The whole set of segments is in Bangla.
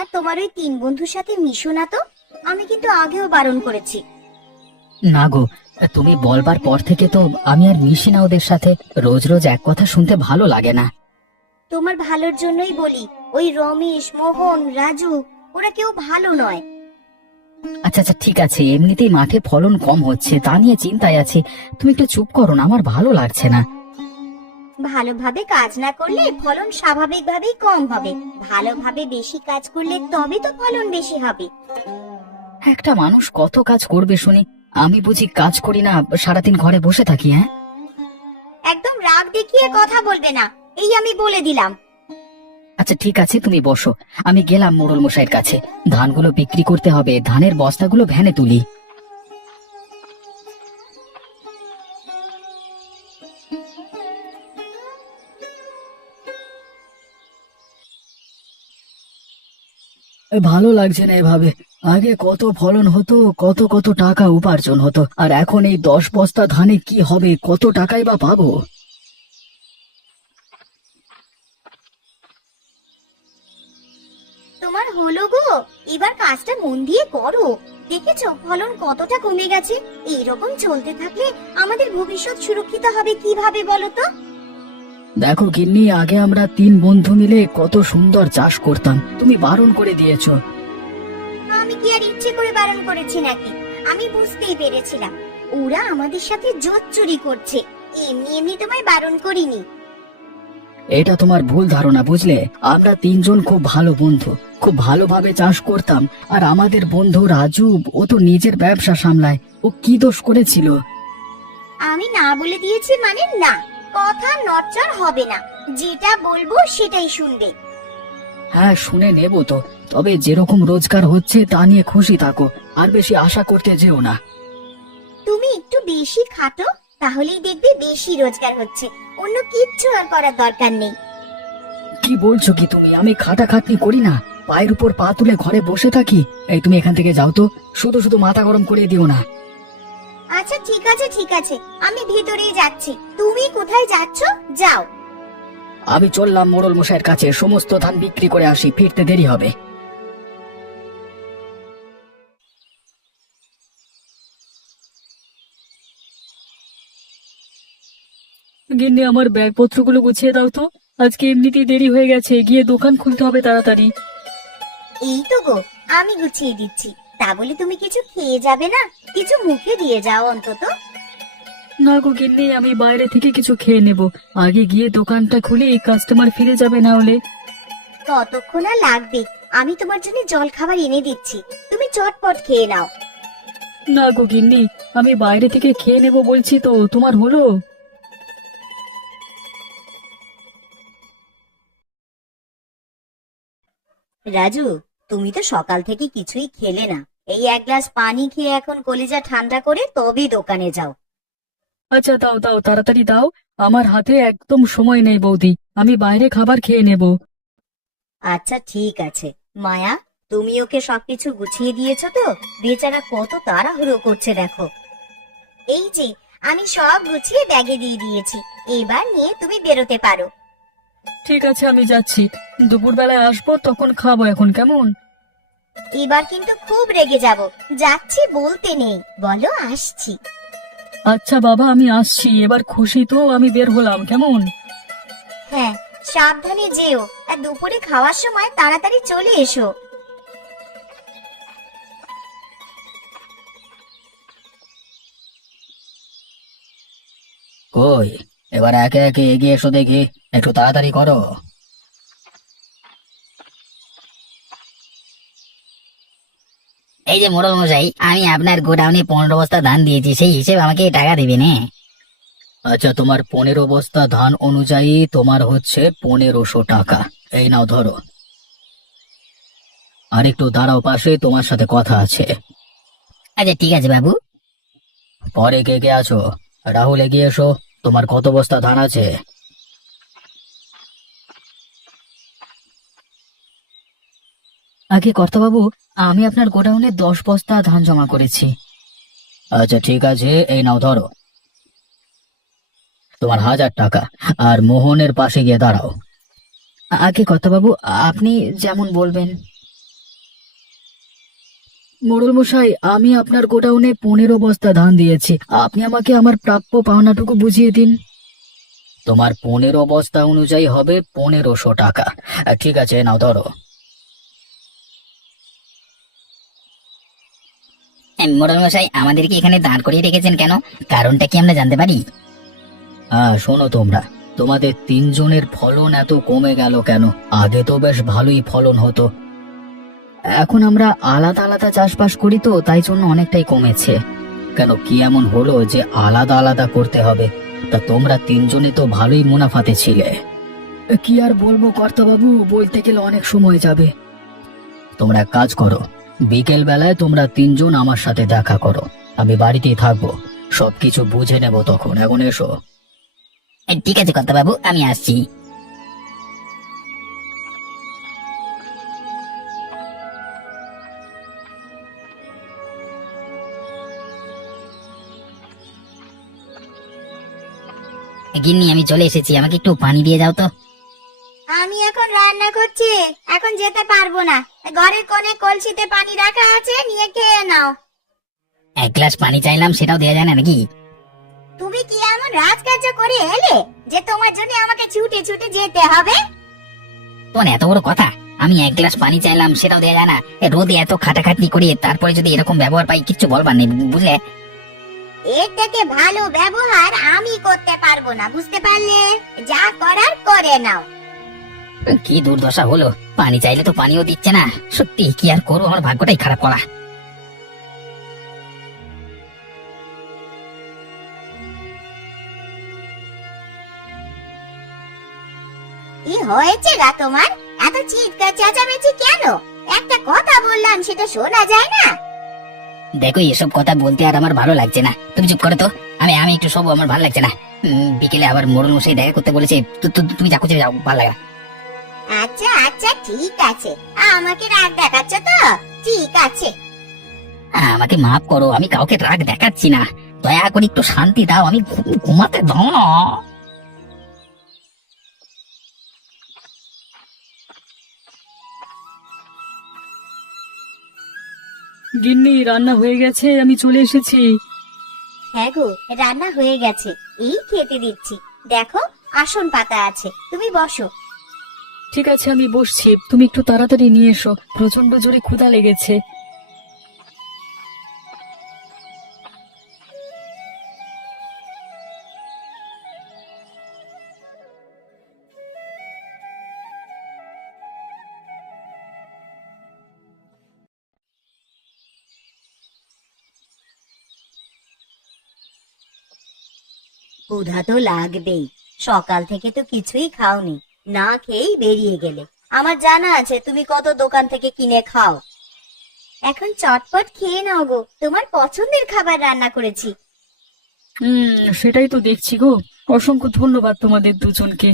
মায়া, তোমার ওই তিন বন্ধুর সাথে মিশো না তো। আমি কিন্তু আগেও বারণ করেছি। না গো, তুমি বলবার পর থেকে তো আমি আর মিশি না ওদের সাথে। রোজ রোজ এক কথা শুনতে ভালো লাগে না। তোমার ভালোর জন্যই বলি, ওই রমেশ, মোহন, রাজু, ওরা কেউ ভালো নয়। আচ্ছা আচ্ছা, ঠিক আছে, এমনিতেই মাঠে ফলন কম হচ্ছে, তা নিয়ে চিন্তায় আছি। তুমি একটু চুপ করো না, আমার ভালো লাগছে না। ভালোভাবে কাজ না করলে ফলন স্বাভাবিকভাবেই কম হবে। ভালোভাবে বেশি কাজ করলে তবে তো ফলন বেশি হবে। একটা মানুষ কত কাজ করবে শুনি? আমি বুঝি কাজ করি না, সারাদিন ঘরে বসে থাকি? হ্যাঁ, একদম রাগ দেখিয়ে কথা বলবে না, এই আমি বলে দিলাম। আচ্ছা ঠিক আছে, তুমি বসো। আমি গেলাম মোড়ল মশাইয়ের কাছে। ধানগুলো বিক্রি করতে হবে, ধানের বস্তাগুলো ভ্যানে তুলি। ভালো লাগছে না এভাবে। আগে কত ফলন হতো, কত কত টাকা উপার্জন হতো, আর এখন এই 10 বস্তা ধানে কি হবে, কত টাকাই বা পাবো? তোমার হলো গো, এবার কাজটা মন দিয়ে করো। দেখেছো ফলন কতটা কমে গেছে। এইরকম চলতে থাকলে আমাদের ভবিষ্যৎ সুরক্ষিত হবে কিভাবে বলো তো? দেখো গিন্নি, আগে আমরা 3 বন্ধু মিলে কত সুন্দর চাষ করতাম, তুমি বারণ করে দিয়েছো। আমি কি আর ইচ্ছে করে বারণ করেছি নাকি? আমি বুঝতেই পেরেছিলাম ওরা আমাদের সাথে জোট চুরি করছে। এমনি এমনি তোমায় বারণ করিনি। এটা তোমার ভুল ধারণা, বুঝলে? আমরা 3জন খুব ভালো বন্ধু, খুব ভালোভাবে চাষ করতাম। আর আমাদের বন্ধু রাজু, ও তো নিজের ব্যবসা সামলায়, ও কি দোষ করেছিল? আমি না বলে দিয়েছি মানে না, কথা নড়চড় হবে না। যেটা বলবো সেটাই শুনবে। হ্যাঁ, শুনে নেব তো। তবে যেরকম রোজগার হচ্ছে তা নিয়ে খুশি থাকো, আর বেশি আশা করতে যেও না। তুমি একটু বেশি খাটো, তাহলেই দেখবে বেশি রোজগার হচ্ছে। অন্য কিচ্ছু আর করার দরকার নেই। কি বলছো কি তুমি? আমি খাটাখাটনি করি না, পায়ের উপর পা তুলে ঘরে বসে থাকি? এই তুমি এখান থেকে যাও তো, শুধু শুধু মাথা গরম করে দিও না। আচ্ছা ঠিক আছে ঠিক আছে, আমি ভেতরেই যাচ্ছি। তুমি কোথায় যাচ্ছ? যাও। আমি চললাম মোড়ল মশাইয়ের কাছে, সমস্ত ধান বিক্রি করে আসি, ফিরতে দেরি হবে। গিন্নি, আমার ব্যাগপত্রগুলো গুছিয়ে দাও তো। আজকে এমনিতেই দেরি হয়ে গেছে, গিয়ে দোকান খুলতে হবে তাড়াতাড়ি। এই তো গো, আমি গুছিয়ে দিচ্ছি। তা বলে তুমি কিছু খেয়ে যাবে না? কিছু মুখে দিয়ে যাও অন্তত। না গো গিন্নি, আমি বাইরে থেকে কিছু খেয়ে নেব। আগে গিয়ে দোকানটা খুলে কাস্টমার ফিরে যাবে না হলে। ততক্ষণ আর লাগবে, আমি তোমার জন্য জল খাবার এনে দিচ্ছি। তুমি চটপট খেয়ে নাও। না গো গিন্নি, আমি বাইরে থেকে খেয়ে নেব বলছি তো, তোমার হলো? রাজু, তুমি তো সকাল থেকে কিছুই খেলে না। এই এক গ্লাস পানি খেয়ে এখন কলিজা ঠান্ডা করে তবে দোকানে যাও। আচ্ছা দাও দাও, তাড়াতাড়ি দাও। আমার হাতে একদম সময় নেই বৌদি, আমি বাইরে খাবার খেয়ে নেব। আচ্ছা ঠিক আছে। মায়া, তুমি ওকে সবকিছু গুছিয়ে দিয়েছো তো? বেচারা কত তাড়াহুড়ো করছে দেখো। এই যে, আমি সব গুছিয়ে ব্যাগে দিয়ে দিয়েছি। এবার নিয়ে তুমি বেরোতে পারো। ঠিক আছে, আমি যাচ্ছি। দুপুরবেলায় আসবো, তখন খাবো, এখন কেমন? এবার কিন্তু খুব রেগে যাব। যাচ্ছি বলতে নেই, বলো আসছি। আচ্ছা বাবা, আমি আসছি। এবার খুশি তো? আমি বের হলাম, কেমন? হ্যাঁ, সাবধানে যেও। আর দুপুরে খাওয়ার সময় তাড়াতাড়ি চলে এসো। কই, এবার একে একে এগিয়ে এসো দেখি, একটু তাড়াতাড়ি করো। এই যে মোড়ল মশাই, আমি আপনার গোডাউনে 15 বস্তা ধান দিয়েছি, সেই হিসেবে আমাকে টাকা দিবেন? হ্যাঁ। আচ্ছা, তোমার 15 বস্তা ধান অনুযায়ী তোমার হচ্ছে 1500 টাকা। এই নাও ধরো। আর একটু দাঁড়াও পাশে, তোমার সাথে কথা আছে। আচ্ছা ঠিক আছে বাবু। পরে কে কে আছো? রাহুল, এগিয়ে এসো। তোমার কত বস্তা ধান আছে? আগে কর্তাবাবু, আমি আপনার গোডাউনে 10 বস্তা ধান জমা করেছি। আচ্ছা ঠিক আছে, এই নাও ধরো তোমার 1000 টাকা। আর মোহনের পাশে গিয়ে দাঁড়াও। আগে কর্তাবাবু, আপনি যেমন বলবেন। মোড়ল মশাই, আমি আপনার গোডাউনে 15 বস্তা ধান দিয়েছি, আপনি আমাকে আমার প্রাপ্য পাওনাটুকু বুঝিয়ে দিন। তোমার 15 বস্তা অনুযায়ী হবে 1500 টাকা। ঠিক আছে, নাও ধরো। মোড়ল মশাই, আমাদেরকে এখানে দাঁড় করিয়ে রেখেছেন কেন? কারণটা কি আমরা জানতে পারি? হ্যাঁ, শোনো তোমরা, তোমাদের 3 জনের ফলন এত কমে গেল কেন? আগে তো বেশ ভালোই ফলন হতো। এখন আমরা আলাদা আলাদা চাষবাস করি তো, তাই জন্য অনেকটাই কমেছে। কেন, কি এমন হলো যে আলাদা আলাদা করতে হবে? তা তোমরা 3 জনে তো ভালোই মুনাফাতে ছিলে। কি আর বলবো কর্তাবাবু, বলতে গেলে অনেক সময় যাবে। তোমরা এক কাজ করো, বিকেল বেলায় তোমরা 3 জন আমার সাথে দেখা করো, আমি বাড়িতেই থাকবো, সবকিছু বুঝে নেব তখন। এখন এসো। ঠিক আছে কর্তাবাবু, আমি আসছি। গিন্নি, আমি চলে এসেছি, আমাকে একটু পানি দিয়ে যাও তো। আমি এখন রান্না করছি, এখন যেতে পারবো না। ঘরের কোণে কলসিতে পানি রাখা আছে, নিয়ে খেয়ে নাও। 1 গ্লাস পানি চাইলাম, সেটাও দেওয়া যায় না নাকি? তুমি কি এমন রাজকার্য করে এলে যে তোমার জন্য আমাকে ছুটে ছুটে যেতে হবে? তোমার এত বড় কথা! আমি 1 গ্লাস পানি চাইলাম, সেটাও দেওয়া যায় না? রোদে এত খাটাখাটনি করি, তারপরে যদি এরকম ব্যবহার পাই, কিচ্ছু বলবার নেই, বুঝলে? এর থেকে ভালো ব্যবহার আমি করতে পারবো না, বুঝতে পারলে? যা করার করে নাও। কি দুর্দশা হলো! পানি চাইলে তো পানিও দিচ্ছে না। সত্যি কি আর করবো, আমার ভাগ্যটাই খারাপ করা। কি হয়েছে গা তোমার? এত চিৎকার চেঁচামেচি কেন? একটা কথা বললাম, সেটা শোনা যায় না? দেখো, এসব কথা বলতে আর আমার ভালো লাগছে না, তুমি চুপ করো তো। আমি একটু শোবো, আমার ভালো লাগছে না। বিকেলে আবার মোড়ল মশাই দেখা করতে বলেছে, তুমি যা খুঁজে যাও, ভালো লাগা। আচ্ছা আচ্ছা, ঠিক আছে। আমাকে রাগ দেখাচ্ছ তো? ঠিক আছে। আমাকে মাফ করো, আমি কাউকে রাগ দেখাচ্ছি না। দয়া করে একটু শান্তি দাও, আমি ঘুমাতে দাও না। গিন্নি, রান্না হয়ে গেছে, আমি চলে এসেছি। হ্যাঁ গো, রান্না হয়ে গেছে, এই খেতে দিচ্ছি। দেখো, আসন পাতা আছে, তুমি বসো। ঠিক আছে, আমি বসছি, তুমি একটু তাড়াতাড়ি নিয়ে এসো, প্রচন্ড জোরে ক্ষুধা লেগেছে। ক্ষুধা তো লাগবেই, সকাল থেকে তো কিছুই খাওনি, না খেয়েই বেরিয়ে গেলে। আমার জানা আছে তুমি কত দোকান থেকে কিনে খাও। এখন চটপট খেয়ে নাও গো, তোমার পছন্দের খাবার রান্না করেছি। সেটাই তো দেখছি গো, অসংখ্য ধন্যবাদ তোমাদের দুজনকে।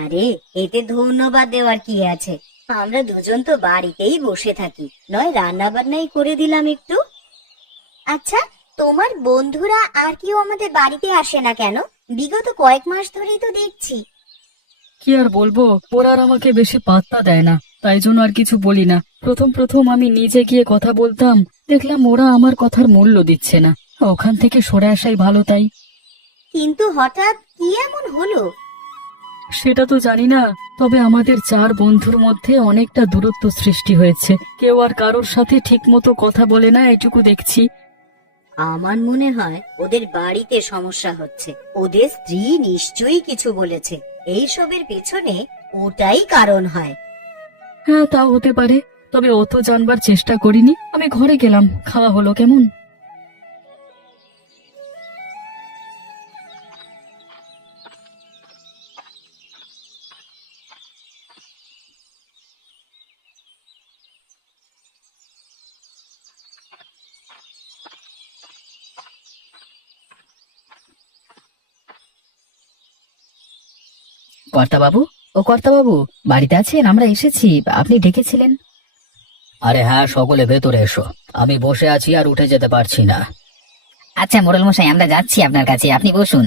আরে, এতে ধন্যবাদ দেওয়ার কি আছে? আমরা দুজন তো বাড়িতেই বসে থাকি, নয় রান্না বান্নাই করে দিলাম একটু। আচ্ছা, তোমার বন্ধুরা আর কেউ আমাদের বাড়িতে আসে না কেন? বিগত কয়েক মাস ধরেই তো দেখছি। কি আর বলবো, ওরা আর আমাকে বেশি পাত্তা দেয় না, তাই জন্য আর কিছু বলি না। প্রথম প্রথম আমি নিজে গিয়ে কথা বলতাম, দেখলাম ওরা আমার কথার মূল্য দিচ্ছে না, ওখান থেকে সরে আসাই ভালো তাই। কিন্তু হঠাৎ কি এমন হলো? সেটা তো জানি না, তবে আমাদের 4 বন্ধুর মধ্যে অনেকটা দূরত্ব সৃষ্টি হয়েছে, কেউ আর কারোর সাথে ঠিক মতো কথা বলে না, এটুকু দেখছি। আমার মনে হয় ওদের বাড়িতে সমস্যা হচ্ছে, ওদের স্ত্রী নিশ্চয়ই কিছু বলেছে, এইসবের পেছনে ওটাই কারণ হয়। হ্যাঁ, তাও হতে পারে, তবে অত জানবার চেষ্টা করিনি। আমি ঘরে গেলাম, খাওয়া হলো কেমন? কর্তাবাবু, ও কর্তাবাবু, বাড়িতে আছেন? আমরা এসেছি, আপনি ডেকেছিলেন। আরে হ্যাঁ, সকলে ভেতরে এসো, আমি বসে আছি আর উঠে যেতে পারছি না। আচ্ছা মোড়ল মশাই, আমরা যাচ্ছি আপনার কাছে, আপনি বসুন।